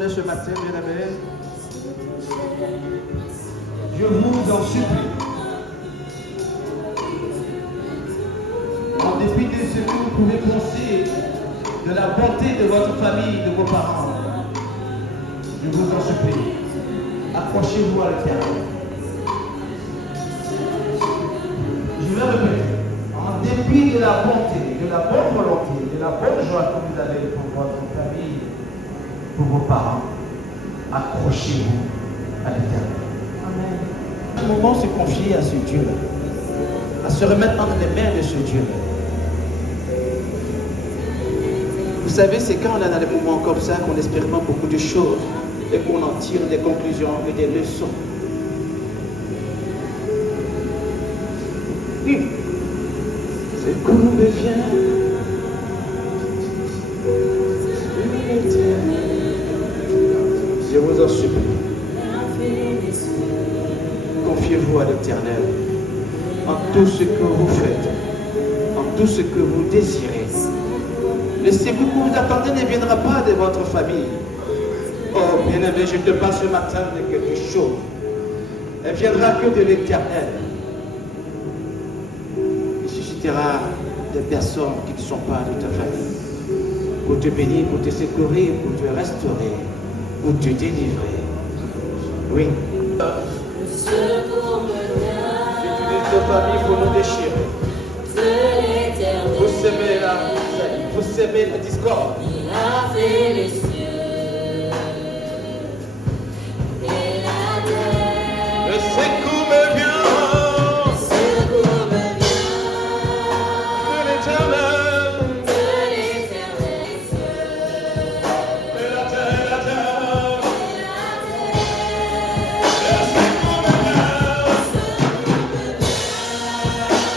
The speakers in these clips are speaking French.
donner ce matin, bien-aimé. Je vous en supplie. En dépit de ce que vous pouvez penser de la bonté de votre famille, de vos parents, je vous en supplie, accrochez-vous à l'Éternel. Je vais répéter. En dépit de la bonté, de la bonne volonté, de la bonne joie que vous avez pour votre famille, pour vos parents, accrochez-vous à l'Éternel. Un moment, se confier à ce Dieu-là, à se remettre entre les mains de ce Dieu-là. Vous savez, c'est quand on est dans des moments comme ça qu'on expérimente beaucoup de choses et qu'on en tire des conclusions et des leçons. C'est qu'on devient. Je vous en supplie. Confiez-vous à l'Éternel en tout ce que vous faites, en tout ce que vous désirez. Laissez-vous que vous attendez ne viendra pas de votre famille. Oh, bien-aimé, je te parle ce matin de quelque chose. Elle viendra que de l'Éternel. Il suscitera des personnes qui ne sont pas de ta famille pour te bénir, pour te secourir, pour te restaurer, pour te délivrer. Oui. Si tu es de famille, il faut nous déchirer. Vous s'aimez la vous s'aimez la discorde. Il a fait les cieux et la terre. Le secours me vient. Le secours me vient De l'Éternel. de l'Éternel. Et la terre, la terre. Le secours me vient.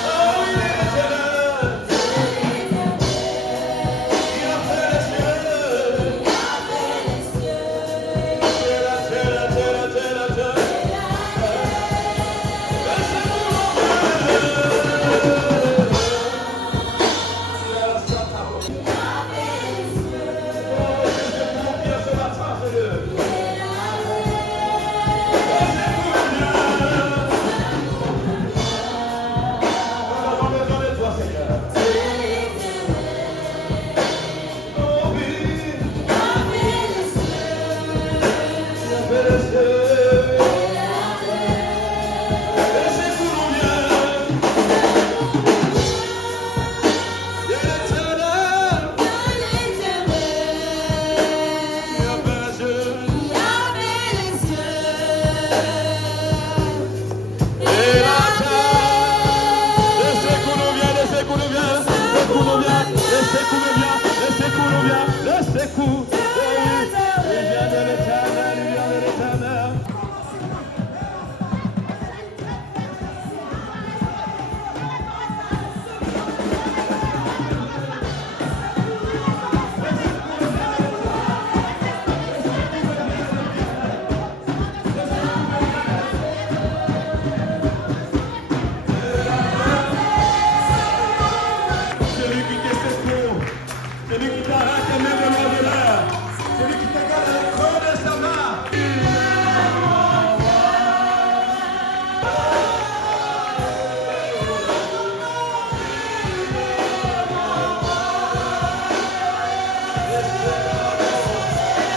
Oh, l'Éternel. Il a fait les cieux. La terre, la terre, la terre, la terre. Le secours me vient. La Sainte Parole. Oh, je te confie ce matin, Seigneur. Celui qui te secoue, celui qui t'arrête même de l'au-delà, celui qui te garde le creux de sa main.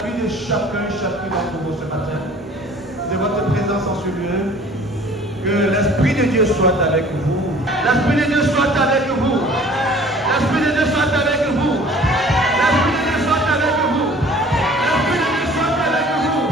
Puis de chacune d'entre vous ce matin, de votre présence en ce lieu, que l'Esprit de Dieu soit avec vous. L'Esprit de Dieu soit avec vous. L'Esprit de Dieu soit avec vous. L'Esprit de Dieu soit avec vous. L'Esprit de Dieu soit avec vous.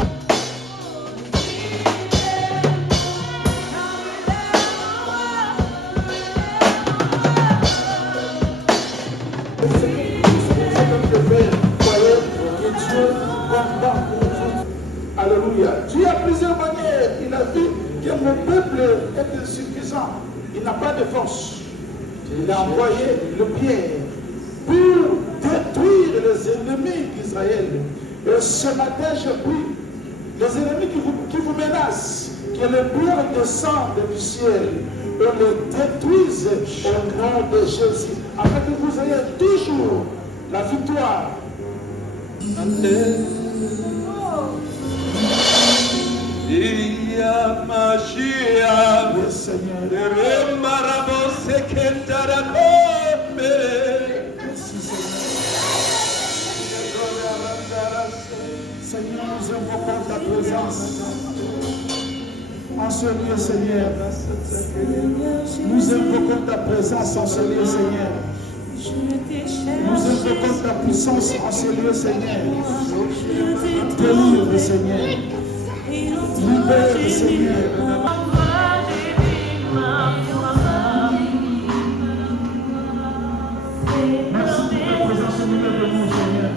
Alléluia. Dieu a plusieurs manières. Il a dit que mon peuple est insuffisant. Il n'a pas de force. Il a envoyé le pierre pour détruire les ennemis d'Israël. Et ce matin, je prie, les ennemis qui vous menacent, que le pierre descende du ciel et les détruise au nom de Jésus, afin que vous ayez toujours la victoire. Iya Mashiach. Oui, Seigneur. Remarabo Sekentarakombe. Merci, Seigneur. Seigneur, nous invoquons ta présence en ce lieu, Seigneur. Nous invoquons ta présence en ce lieu, Seigneur. Nous invoquons ta puissance en ce lieu, Seigneur. Délivre, Seigneur. Libère, Seigneur. Merci pour ta présence au milieu de nous, Seigneur.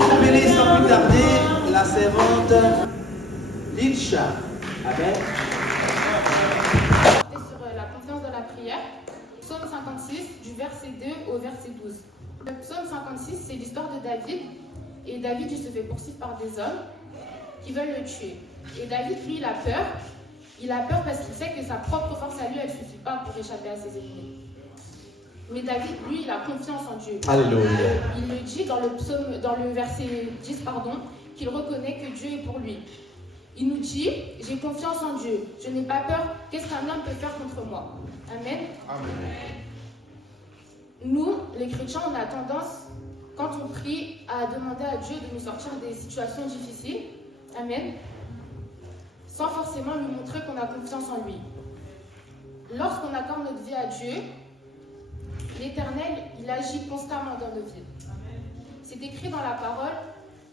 Appelez sans plus tarder la servante Licha. Amen. Sur la confiance dans la prière, psaume 56 du verset 2 au verset 12. Le psaume 56, c'est l'histoire de David, et David il se fait poursuivre par des hommes qui veulent le tuer. Et David, lui, il a peur. Il a peur parce qu'il sait que sa propre force à lui, elle ne suffit pas pour échapper à ses ennemis. Mais David, lui, il a confiance en Dieu. Alléluia. Il le dit dans le verset 10, qu'il reconnaît que Dieu est pour lui. Il nous dit, j'ai confiance en Dieu, je n'ai pas peur, qu'est-ce qu'un homme peut faire contre moi? Amen. Nous, les chrétiens, on a tendance, quand on prie, à demander à Dieu de nous sortir des situations difficiles. Amen. Sans forcément lui montrer qu'on a confiance en lui. Lorsqu'on accorde notre vie à Dieu, l'Éternel, il agit constamment dans nos vies. C'est écrit dans la parole,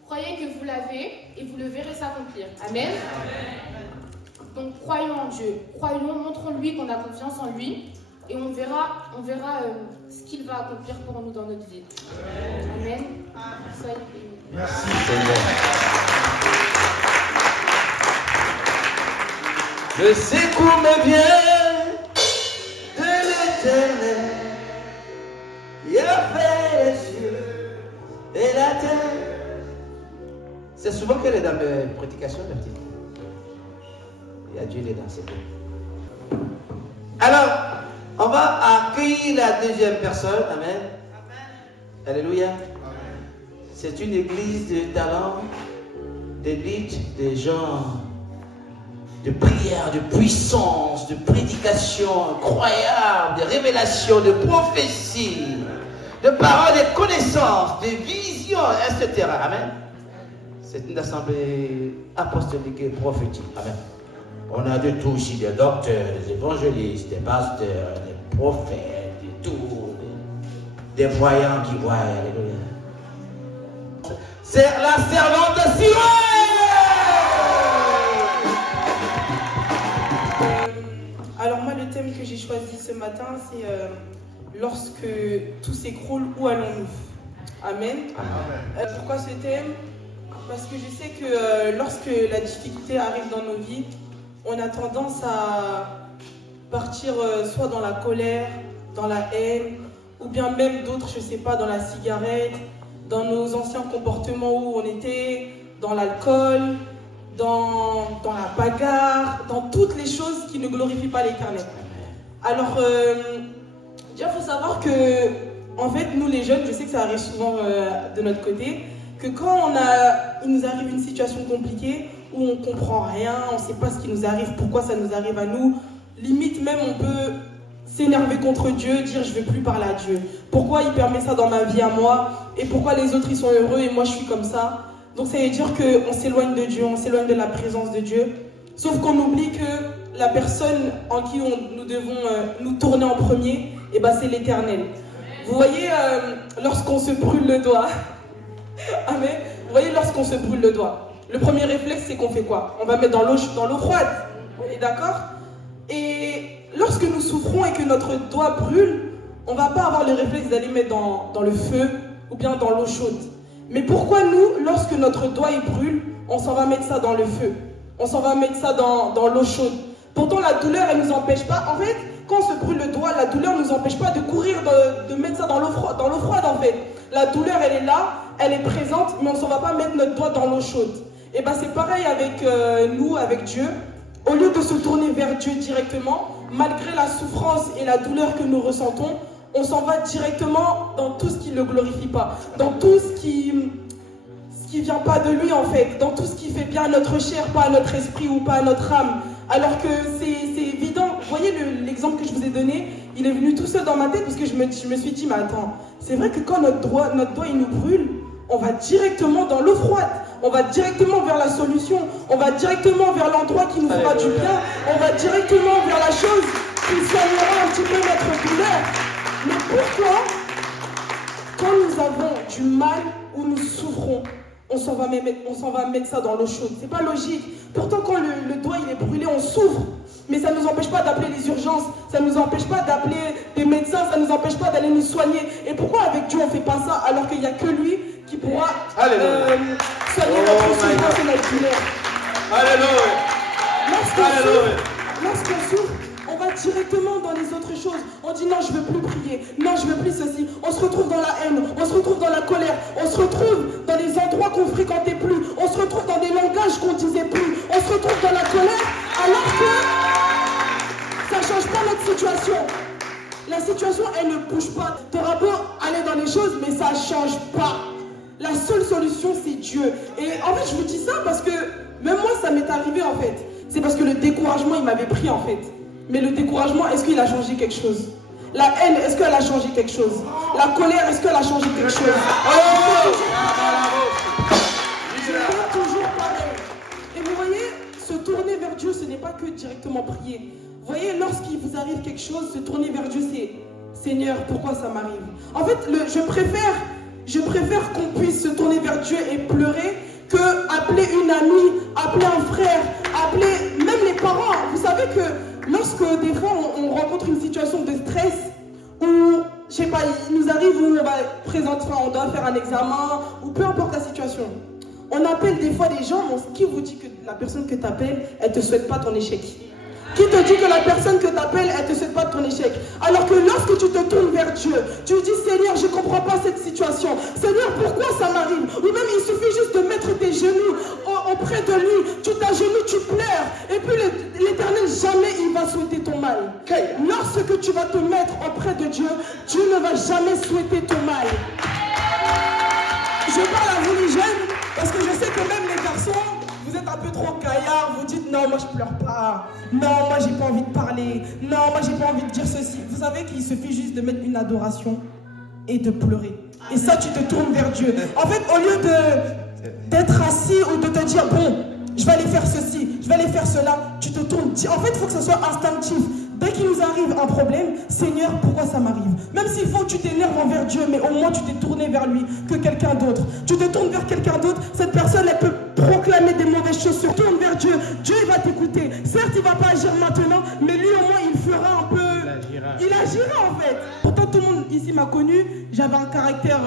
croyez que vous l'avez et vous le verrez s'accomplir. Amen. Donc croyons en Dieu, croyons, montrons-lui qu'on a confiance en lui et on verra ce qu'il va accomplir pour nous dans notre vie. Amen. Soyez bénis. Merci Seigneur. Le secours me vient de l'Éternel. Il a fait les cieux et la terre. C'est souvent qu'elle est dans mes prédications, la petite. Il y a Dieu, il est dans ses mots. Alors, on va accueillir la deuxième personne. Amen. Alléluia. C'est une église de talent, d'élite, de gens de prière, de puissance, de prédication incroyable, de révélation, de prophétie, de paroles, de connaissances, de visions, etc. Amen. C'est une assemblée apostolique et prophétique. Amen. On a de tout ici, des docteurs, des évangélistes, des pasteurs, des prophètes, de tout, des voyants qui voient. Alléluia. C'est la servante de Siloé. Alors moi, le thème que j'ai choisi ce matin, c'est lorsque tout s'écroule, où allons-nous? Amen. Pourquoi ce thème? Parce que je sais que lorsque la difficulté arrive dans nos vies, on a tendance à partir soit dans la colère, dans la haine, ou bien même d'autres, je sais pas, dans la cigarette, dans nos anciens comportements où on était, dans l'alcool, dans la bagarre, dans toutes les choses qui ne glorifient pas l'Éternel. Alors, il faut savoir que, en fait, nous les jeunes, je sais que ça arrive souvent de notre côté, que quand il nous arrive une situation compliquée, où on ne comprend rien, on ne sait pas ce qui nous arrive, pourquoi ça nous arrive à nous, limite même on peut s'énerver contre Dieu, dire je ne veux plus parler à Dieu. Pourquoi il permet ça dans ma vie à moi, et pourquoi les autres ils sont heureux et moi je suis comme ça. Donc ça veut dire qu'on s'éloigne de Dieu, on s'éloigne de la présence de Dieu. Sauf qu'on oublie que la personne en qui nous devons nous tourner en premier, c'est l'Éternel. Vous voyez, lorsqu'on se brûle le doigt, amen. Vous voyez, lorsqu'on se brûle le doigt, le premier réflexe c'est qu'on fait quoi? On va mettre dans l'eau froide, on est d'accord? Et lorsque nous souffrons et que notre doigt brûle, on ne va pas avoir le réflexe d'aller mettre dans le feu ou bien dans l'eau chaude. Mais pourquoi nous, lorsque notre doigt il brûle, on s'en va mettre ça dans le feu? On s'en va mettre ça dans l'eau chaude. Pourtant la douleur, elle ne nous empêche pas. En fait, quand on se brûle le doigt, la douleur ne nous empêche pas de courir, de mettre ça dans l'eau froide en fait. La douleur, elle est là, elle est présente, mais on ne s'en va pas mettre notre doigt dans l'eau chaude. Et bien c'est pareil avec nous, avec Dieu. Au lieu de se tourner vers Dieu directement, malgré la souffrance et la douleur que nous ressentons, on s'en va directement dans tout ce qui ne le glorifie pas, dans tout ce qui vient pas de lui en fait, dans tout ce qui fait bien à notre chair, pas à notre esprit ou pas à notre âme. Alors que c'est évident. Vous voyez l'exemple que je vous ai donné, il est venu tout seul dans ma tête parce que je me suis dit, mais attends, c'est vrai que quand notre doigt il nous brûle, on va directement dans l'eau froide, on va directement vers la solution, on va directement vers l'endroit qui nous fera du bien, on va directement vers la chose qui soignera un petit peu notre douleur. Mais pourquoi, quand nous avons du mal ou nous souffrons, on s'en va mettre ça dans l'eau chaude? C'est pas logique. Pourtant, quand le doigt il est brûlé, on souffre. Mais ça ne nous empêche pas d'appeler les urgences, ça ne nous empêche pas d'appeler des médecins, ça ne nous empêche pas d'aller nous soigner. Et pourquoi avec Dieu on ne fait pas ça alors qu'il n'y a que lui qui pourra soigner notre souffrance et notre douleur? Alléluia. Lorsqu'on souffre, on va directement dans les autres choses. On dit non, je ne veux plus prier, non, je ne veux plus ceci. On se retrouve dans la haine, on se retrouve dans la colère, on se retrouve dans les endroits qu'on ne fréquentait plus, on se retrouve dans des langages qu'on ne disait plus, on se retrouve dans la colère alors que ça ne change pas notre situation. La situation, elle ne bouge pas. Tu auras beau aller dans les choses, mais ça ne change pas. La seule solution, c'est Dieu. Et en fait, je vous dis ça parce que même moi, ça m'est arrivé en fait. C'est parce que le découragement, il m'avait pris en fait. Mais le découragement, est-ce qu'il a changé quelque chose? La haine, est-ce qu'elle a changé quelque chose? La colère, est-ce qu'elle a changé quelque chose? C'est pas toujours pareil. Et vous voyez, se tourner vers Dieu, ce n'est pas que directement prier. Vous voyez, lorsqu'il vous arrive quelque chose, se tourner vers Dieu, c'est Seigneur, pourquoi ça m'arrive? En fait, je préfère qu'on puisse se tourner vers Dieu et pleurer que appeler une amie, appeler un frère, appeler même les parents. Vous savez que lorsque des fois on rencontre une situation de stress ou je sais pas, il nous arrive où on va présenter, on doit faire un examen ou peu importe la situation. On appelle des fois des gens, qui vous dit que la personne que tu appelles, elle te souhaite pas ton échec? Qui te dit que la personne que tu appelles, elle ne te souhaite pas ton échec? Alors que lorsque tu te tournes vers Dieu, tu dis Seigneur, je ne comprends pas cette situation. Seigneur, pourquoi ça m'arrive? Ou même il suffit juste de mettre tes genoux auprès de lui. Tu t'agenouilles, tu pleures. Et puis l'Éternel, jamais il va souhaiter ton mal. Lorsque tu vas te mettre auprès de Dieu, Dieu ne va jamais souhaiter ton mal. Je parle à vous les jeunes, parce que je sais que même les garçons, vous êtes un peu trop caillards, vous dites non, moi je pleure pas, non, moi j'ai pas envie de parler, non, moi j'ai pas envie de dire ceci. Vous savez qu'il suffit juste de mettre une adoration et de pleurer. Et ça, tu te tournes vers Dieu. En fait, au lieu d'être assis ou de te dire bon, je vais aller faire ceci, je vais aller faire cela, tu te tournes. En fait, il faut que ce soit instinctif. Dès qu'il nous arrive un problème, Seigneur, pourquoi ça m'arrive? Même s'il faut que tu t'énerves envers Dieu, mais au moins tu t'es tourné vers lui que quelqu'un d'autre. Tu te tournes vers quelqu'un d'autre, cette personne, elle peut proclamer des mauvaises choses. Tourne vers Dieu, Dieu il va t'écouter. Certes, il ne va pas agir maintenant, mais lui au moins il fera un peu... Il agira en fait. Pourtant, tout le monde ici m'a connu, j'avais un caractère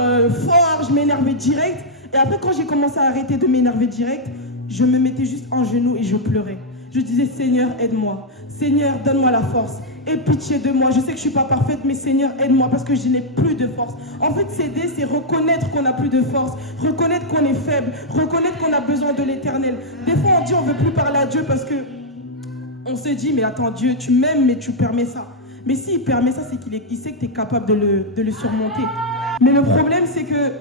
fort, je m'énervais direct. Et après, quand j'ai commencé à arrêter de m'énerver direct, je me mettais juste en genoux et je pleurais. Je disais, Seigneur, aide-moi. Seigneur, donne-moi la force. Aie pitié de moi. Je sais que je ne suis pas parfaite, mais Seigneur, aide-moi parce que je n'ai plus de force. En fait, s'aider, c'est reconnaître qu'on n'a plus de force, reconnaître qu'on est faible, reconnaître qu'on a besoin de l'Éternel. Des fois, on dit on ne veut plus parler à Dieu parce que on se dit, mais attends, Dieu, tu m'aimes, mais tu permets ça. Mais s'il permet ça, c'est qu'il sait que tu es capable de le surmonter. Mais le problème, c'est que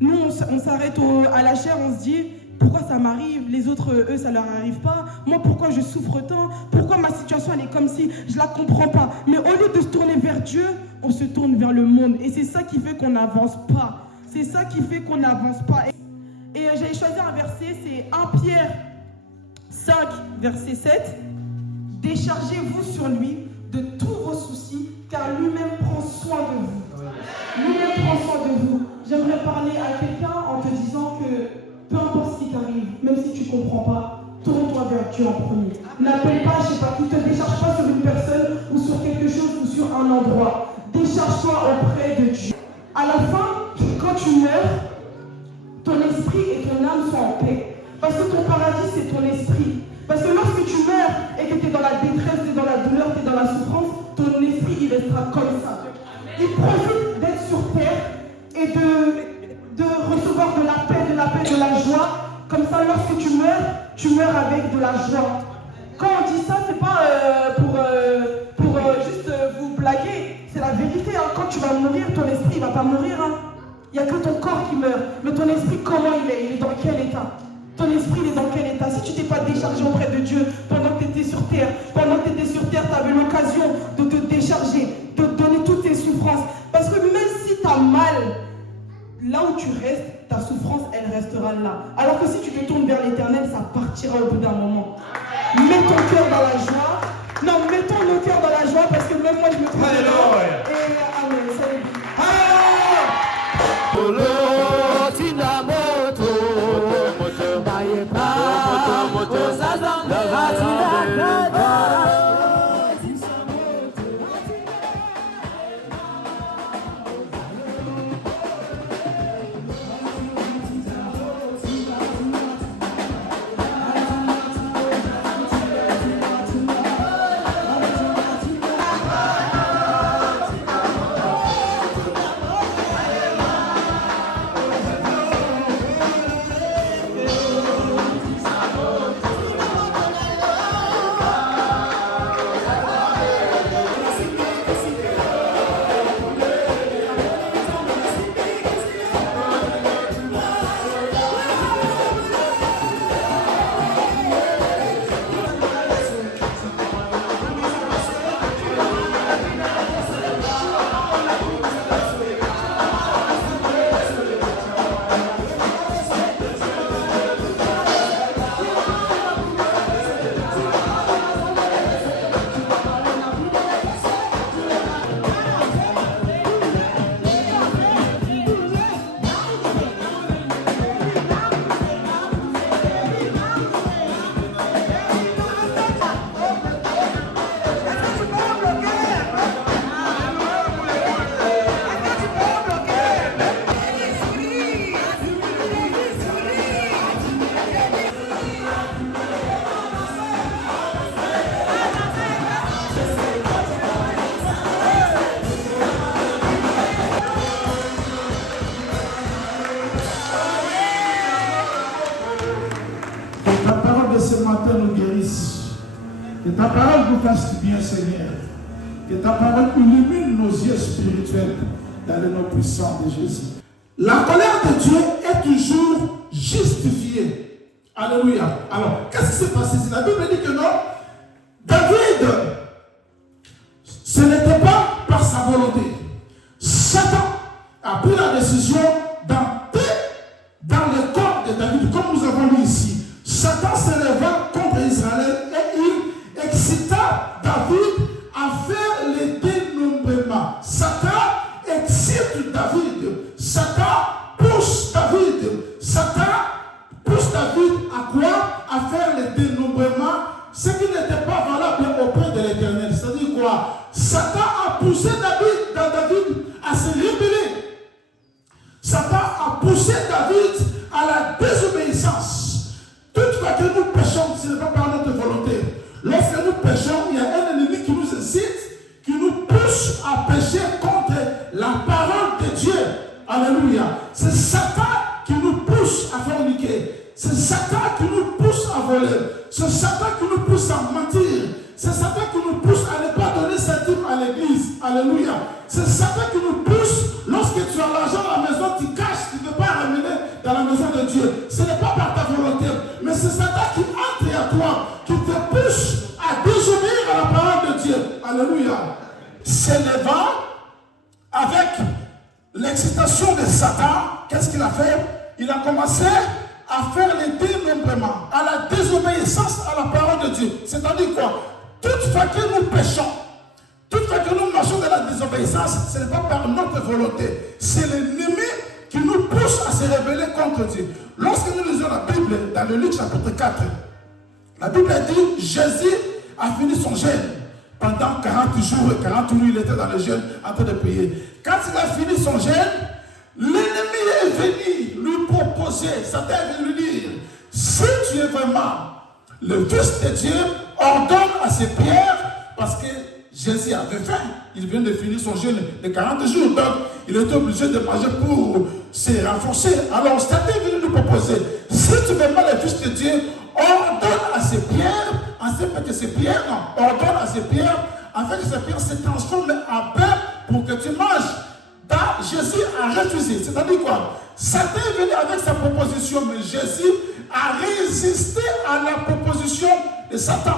nous, on s'arrête à la chair, on se dit... Pourquoi ça m'arrive? Les autres, eux, ça leur arrive pas. Moi, pourquoi je souffre tant? Pourquoi ma situation, elle est comme si je la comprends pas? Mais au lieu de se tourner vers Dieu, on se tourne vers le monde. Et c'est ça qui fait qu'on n'avance pas. C'est ça qui fait qu'on n'avance pas. Et j'ai choisi un verset, c'est 1 Pierre 5, verset 7. Déchargez-vous sur lui de tous vos soucis, car lui-même prend soin de vous. Lui-même prend soin de vous. J'aimerais parler à quelqu'un en te disant que peu importe ce qui t'arrive, même si tu ne comprends pas, tourne-toi vers Dieu en premier. N'appelle pas, je sais pas, ne te décharge pas sur une personne ou sur quelque chose ou sur un endroit. Décharge-toi auprès de Dieu. À la fin, quand tu meurs, esprit. Parce que lorsque tu meurs et que tu es dans la détresse, tu es dans la douleur, tu es dans la souffrance, ton esprit il restera comme ça. Il profite d'être sur terre et de recevoir de la paix, de la joie. Comme ça, lorsque tu meurs avec de la joie. Quand on dit ça, c'est pas pour juste vous blaguer, c'est la vérité. Hein. Quand tu vas mourir, ton esprit il va pas mourir. Hein. Il n'y a que ton corps qui meurt. Mais ton esprit, comment il est? Il est dans quel état? Ton esprit, il est dans quel état? Si tu t'es pas déchargé auprès de Dieu pendant que tu étais sur terre, tu avais l'occasion de te décharger, de te donner toutes tes souffrances. Parce que même si tu as mal, là où tu restes, ta souffrance, elle restera là. Alors que si tu te tournes vers l'éternel, ça partira au bout d'un moment. Mets ton cœur dans la joie. Non, mettons nos cœurs dans la joie parce que même moi, je me trouve dedans. Et amen. Salut. Ce matin nous guérisse. Que ta parole nous fasse du bien, Seigneur. Que ta parole illumine nos yeux spirituels dans le nom puissant de Jésus. La colère de Dieu est toujours justifiée. Alléluia. Alors, qu'est-ce qui s'est passé ici? La Bible dit que non. David, ce n'était pas par sa volonté. Satan a pris la décision d'entrer dans le corps de David, comme nous avons lu ici. Satan s'éleva contre Israël et il excita David à faire les dénombrements. Satan excite David. Satan pousse David. Satan pousse David à quoi? À faire les dénombrements, ce qui n'était pas valable auprès de l'Éternel. C'est-à-dire quoi? Satan a poussé David à se rébeller. Satan a poussé David à la désobéissance. Toutefois que nous péchons, ce n'est pas par notre volonté. Lorsque nous péchons, il y a un ennemi qui nous incite, qui nous pousse à pécher contre la parole de Dieu. Alléluia. C'est Satan qui nous pousse à forniquer. C'est Satan qui nous pousse à voler. C'est Satan qui nous pousse à mentir. C'est Satan qui nous pousse à ne pas donner sa dîme à l'église. Alléluia. C'est Satan qui nous pousse, lorsque tu as l'argent à la maison, tu caches, tu ne peux pas ramener dans la maison de Dieu. Ce n'est pas par ta volonté, mais c'est Satan qui entre à toi, qui te pousse à désobéir à la parole de Dieu. Alléluia. S'élevant avec l'excitation de Satan, qu'est-ce qu'il a fait? Il a commencé à faire les dénombrements, à la désobéissance à la parole de Dieu. C'est-à-dire quoi? Toutefois que nous péchons, toutefois que nous marchons dans la désobéissance, ce n'est pas par notre volonté. C'est l'ennemi qui nous pousse à se rebeller contre Dieu. Lorsque nous lisons la Bible, dans le Luc chapitre 4, la Bible dit, Jésus a fini son jeûne. Pendant 40 jours et 40 nuits, il était dans le jeûne en train de prier. Quand il a fini son jeûne, l'ennemi est venu lui proposer, Satan est venu lui dire, si tu es vraiment le Fils de Dieu ordonne à ses pierres, parce que Jésus avait faim. Il vient de finir son jeûne de 40 jours. Donc, il était obligé de manger pour se renforcer. Alors, Satan est venu nous proposer, si tu veux pas le Fils de Dieu, ordonne à ces pierres, afin que ces pierres, afin que ces pierres se transforment en pain pour que tu manges. Jésus a refusé. C'est-à-dire quoi? Satan est venu avec sa proposition, mais Jésus a résisté à la proposition de Satan.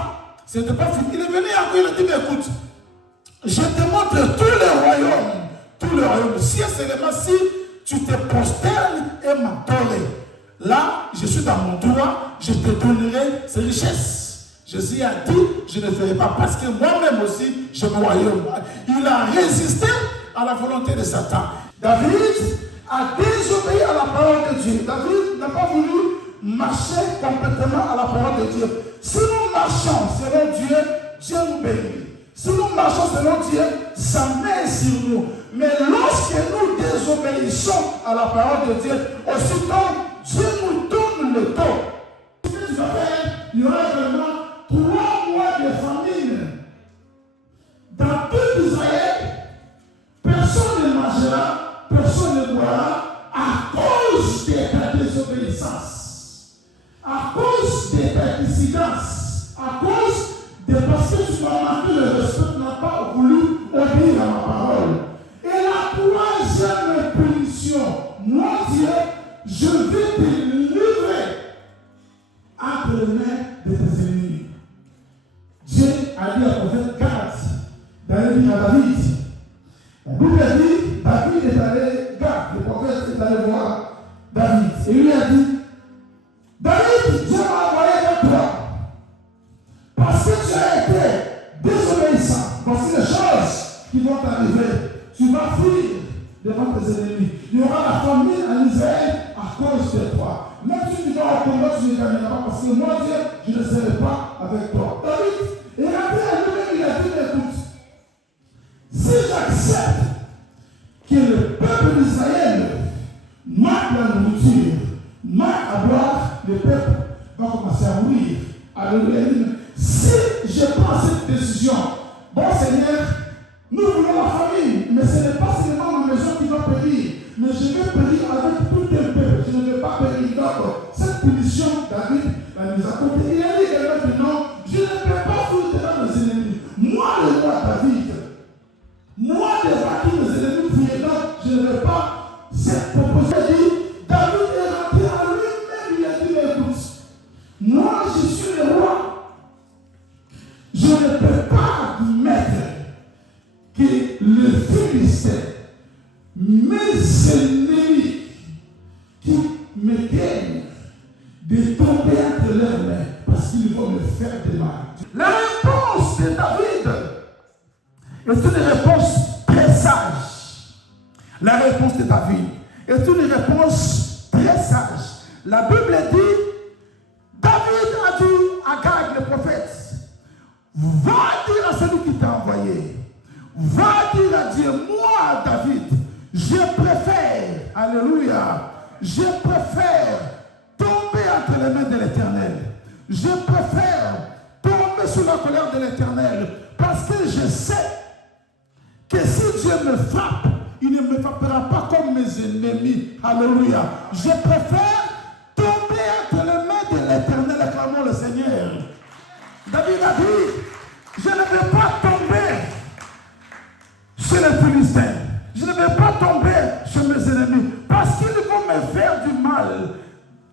Ce n'était pas fini. Il est venu encore, il a dit, mais écoute, je te montre tous les royaumes, si seulement si tu te prosternes et m'adorer. Là, je suis dans mon droit, je te donnerai ces richesses. Jésus a dit, je ne ferai pas, parce que moi-même aussi, j'ai mon royaume. Il a résisté à la volonté de Satan. David a désobéi à la parole de Dieu. David n'a pas voulu marcher complètement à la parole de Dieu. Si nous marchons selon Dieu, Dieu nous bénit. Si nous marchons selon Dieu, sa main est sur nous. Mais lorsque nous désobéissons à la parole de Dieu, aussitôt, Dieu nous donne le tort. Ce que tu vas faire, il y aura vraiment 3 mois de famine. Dans tout Israël, personne ne mangera, personne ne boira à cause de ta désobéissance, à cause de ta dissidence, à cause de parce que tu m'as manqué le respect, tu n'as pas voulu obéir à ma parole. Et la 3e punition, moi Dieu, je vais te livrer entre les mains de tes ennemis. Dieu a dit à prophète Gad d'aller dire à David. La Bible dit, David est allé, Gad, le prophète est allé voir David. Et lui a dit, David, Dieu m'a envoyé vers toi. Parce que tu as été désobéissant. Voici les choses qui vont t'arriver. Tu vas fuir devant tes ennemis. Il y aura la famine en Israël à cause de toi. Même si tu vas au combat, tu ne gagneras pas. Parce que moi, Dieu, je ne serai pas avec toi. David, il a dit à lui-même, il a dit, écoute, si j'accepte que le peuple d'Israël manque la nourriture, manque à boire, le peuple va commencer à mourir. Alléluia. Si je prends cette décision, bon Seigneur, nous voulons la famille, mais ce n'est pas seulement ma maison qui va périr, mais je vais périr avec tout un peuple. Je ne vais pas périr. Donc, cette punition, David l'a mise à côté. Il a dit également que non, je ne peux pas fuir devant mes ennemis. Moi, le roi David, moi, devant tous mes ennemis fuient, donc je ne vais pas. Cette proposition dit, David est rentré à lui-même, il a dit, écoute, moi, je suis le roi. Je ne peux pas admettre que le Philistin, mes ennemis qui me gagnent, de tomber entre leurs mains parce qu'ils vont me faire du mal. La réponse de David est une réponse très sage. La réponse de David est une réponse très sage. La Bible dit, David a dit à Gad le prophète, va dire à celui qui t'a envoyé, va dire à Dieu, moi David, je préfère, alléluia, je préfère tomber entre les mains de l'Éternel. Je préfère tomber sous la colère de l'Éternel parce que je sais que si Dieu me frappe, il ne me frappera pas comme mes ennemis. Alléluia. Je préfère tomber entre les mains de l'Éternel, acclamons le Seigneur. David a dit, je ne vais pas tomber chez les Philistins. Je ne vais pas tomber chez mes ennemis parce qu'ils vont me faire du mal.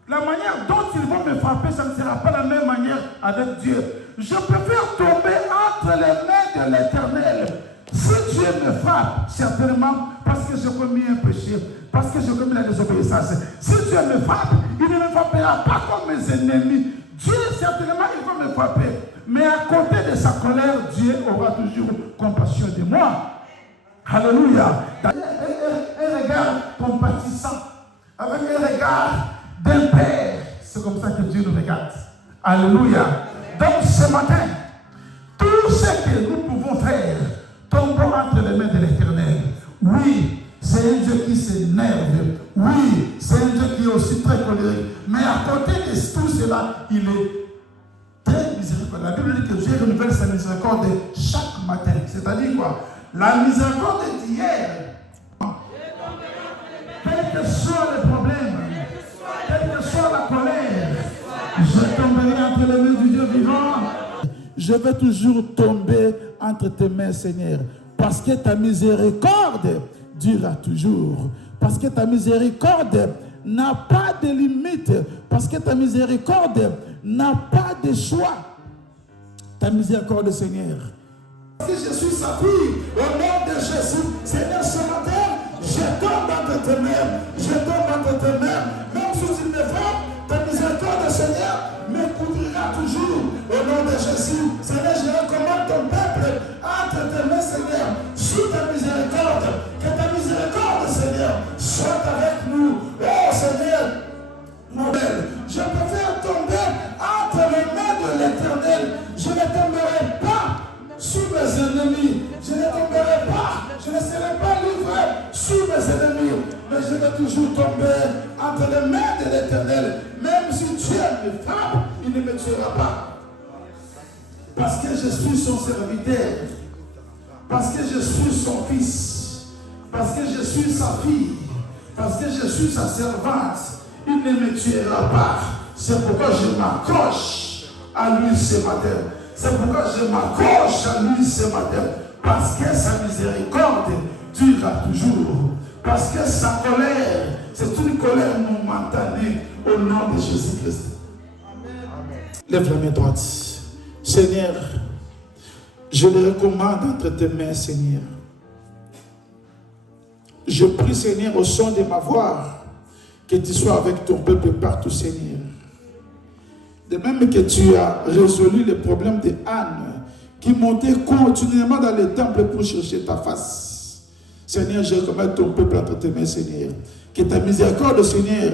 La manière dont ils vont me frapper, ça ne sera pas la même manière avec Dieu. Je préfère tomber entre les mains de l'Éternel. Si Dieu me frappe, certainement parce que j'ai commis un péché, parce que j'ai commis la désobéissance. Si Dieu me frappe, il ne me frappera pas comme mes ennemis. Dieu, certainement, il va me frapper. Mais à côté de sa colère, Dieu aura toujours compassion de moi. Alléluia. Un regard compatissant, avec un regard d'un père. C'est comme ça que Dieu nous regarde. Alléluia. Donc ce matin, tout ce que nous pouvons faire, tombons entre les mains de l'Éternel. Oui, c'est un Dieu qui s'énerve. Oui, c'est un Dieu qui est aussi très colérique. Mais à côté de tout cela, il est La Bible dit que Dieu renouvelle sa miséricorde chaque matin. C'est-à-dire quoi? La miséricorde d'hier, quel que soit le problème, quelle que soit la colère, je tomberai entre les mains du Dieu vivant. Je vais toujours tomber entre tes mains, Seigneur, parce que ta miséricorde durera toujours, parce que ta miséricorde n'a pas de limite, parce que ta miséricorde n'a pas de choix. Ta miséricorde, Seigneur. Parce que je suis sa fille, au nom de Jésus, Seigneur, ce matin, je tombe entre tes mains, je tombe entre tes mains, même sous une frappe, ta miséricorde, Seigneur, me couvrira toujours, au nom de Jésus. Seigneur, je recommande ton peuple entre tes mains, Seigneur, sous ta miséricorde, que ta miséricorde, Seigneur, soit avec nous. Oh Seigneur, mon bel, je préfère tomber entre les mains de l'Éternel. Je ne tomberai pas sous mes ennemis. Je ne tomberai pas, je ne serai pas livré sous mes ennemis. Mais je vais toujours tomber entre les mains de l'Éternel. Même si Dieu me frappe, il ne me tuera pas. Parce que je suis son serviteur. Parce que je suis son fils. Parce que je suis sa fille. Parce que je suis sa servante. Il ne me tuera pas. C'est pourquoi je m'accroche à lui ce matin. C'est pourquoi je m'accroche à lui ce matin. Parce que sa miséricorde durera toujours. Parce que sa colère, c'est une colère momentanée au nom de Jésus-Christ. Lève la main droite. Seigneur, je le recommande entre tes mains, Seigneur. Je prie, Seigneur, au son de ma voix, que tu sois avec ton peuple partout, Seigneur. De même que tu as résolu le problème de Anne, qui montait continuellement dans le temple pour chercher ta face. Seigneur, je recommande ton peuple entre tes mains, Seigneur. Que ta miséricorde, Seigneur,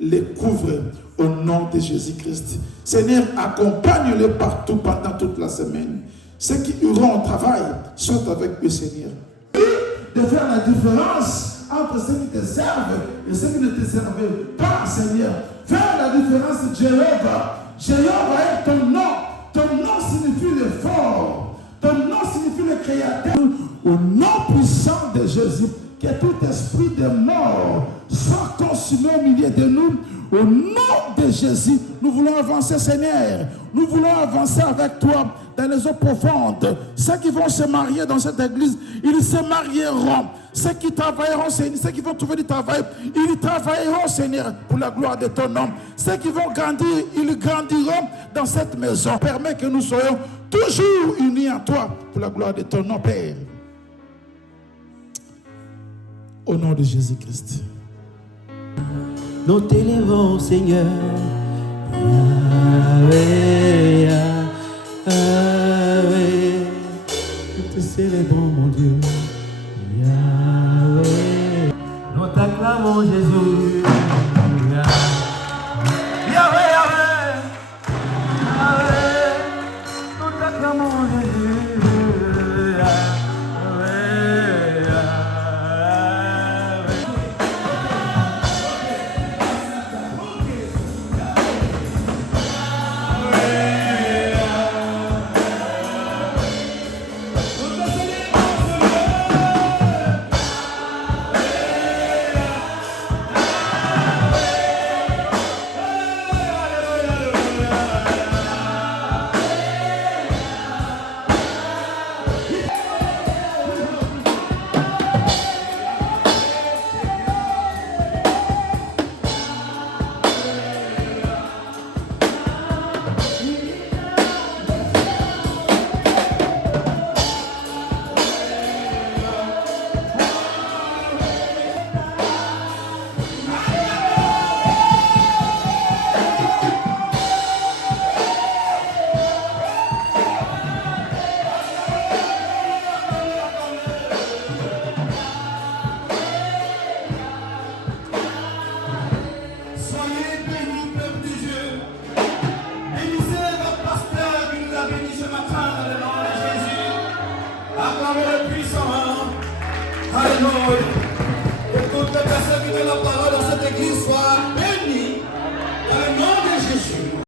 les couvre au nom de Jésus-Christ. Seigneur, accompagne-les partout pendant toute la semaine. Ceux qui iront au travail, soient avec eux, Seigneur. De faire la différence entre ceux qui te servent et ceux qui ne te servent pas, Seigneur. Faire la différence, Jéhovah. Jéhovah est ton nom. Ton nom signifie le fort. Ton nom signifie le créateur. Au nom puissant de Jésus, que tout esprit de mort soit consumé au milieu de nous. Au nom de Jésus, nous voulons avancer, Seigneur. Nous voulons avancer avec toi dans les eaux profondes. Ceux qui vont se marier dans cette église, ils se marieront. Ceux qui travailleront, Seigneur, ceux qui vont trouver du travail, ils travailleront, Seigneur, pour la gloire de ton nom. Ceux qui vont grandir, ils grandiront dans cette maison. Permets que nous soyons toujours unis en toi pour la gloire de ton nom, Père. Au nom de Jésus-Christ. Nous t'élèvons, Seigneur. Yahweh, Yahweh. Nous te célébrons, mon Dieu. Yahweh. Nous t'acclamons, Jésus. Yahweh, Yahweh. Yahweh. Nous t'acclamons, Jésus. Alléluia.